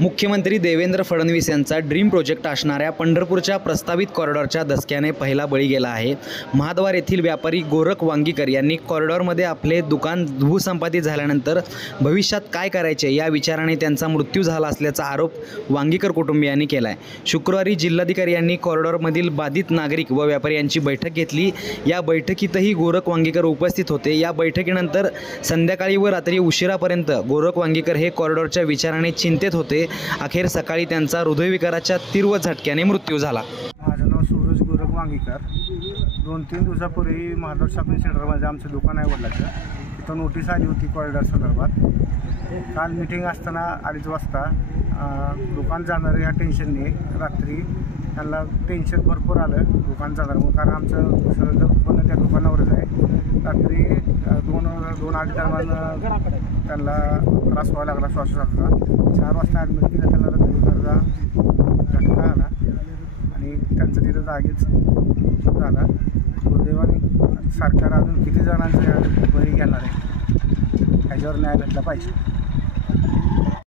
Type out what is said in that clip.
मुख्यमंत्री देवेंद्र फडणवीस यांचा dream project असणाऱ्या पंढरपूरच्या प्रस्तावित कॉरिडॉरच्या धसक्याने पहिला बळी गेला आहे। महाद्वार येथील व्यापारी गोरख वांगीकर यांनी कॉरिडॉरमध्ये आपले दुकान भूसंपादित झाल्यानंतर भविष्यात काय करायचे या विचाराने त्यांचा मृत्यू झाला असल्याचा आरोप वांगीकर कुटुंबियांनी केला आहे। शुक्रवारी जिल्हाधिकारी यांनी कॉरिडॉरमधील बाधित नागरिक व व्यापारी यांची बैठक घेतली। या बैठकीतही गोरख वांगीकर उपस्थित होते। या बैठकीनंतर संध्याकाळी व रात्री उशिरापर्यंत गोरख वांगीकर हे कॉरिडॉरच्या विचाराने चिंतेत होते। अखेर सकाळी त्यांचा हृदयविकाराच्या तीव्र झटक्याने मृत्यू झाला। माझं नाव सूरज गोरख वांगीकर। 2-3 दिवसापूर्वी महाद्वार शॉपिंग सेंटरमध्ये आमचं दुकान आहे वडिलाचं, तिथं नोटीस आली होती कॉरिडॉर संदर्भात। काल मीटिंग असताना 2:30 वाजता दुकान जाणार या टेन्शनने रात्री त्यांना टेन्शन भरपूर आलं दुकान जाणार म्हणून, कारण आमचं सगळं उत्पन्न त्या दुकानावरच आहे। रात्री 2-2:30 दरम्यान त्यांना त्रास व्हायला लागला श्वासोच्छ्वासाचा। 4 वाजता ॲडमिट केलं, त्यांना हृदयविकाराचा झटका आला आणि त्यांचं तिथं जागीच मृत्यू झाला। दुर्दैवाने सरकार अजून किती जणांचं बळी घेणार आहे ह्याच्यावर न्याय भेटला पाहिजे।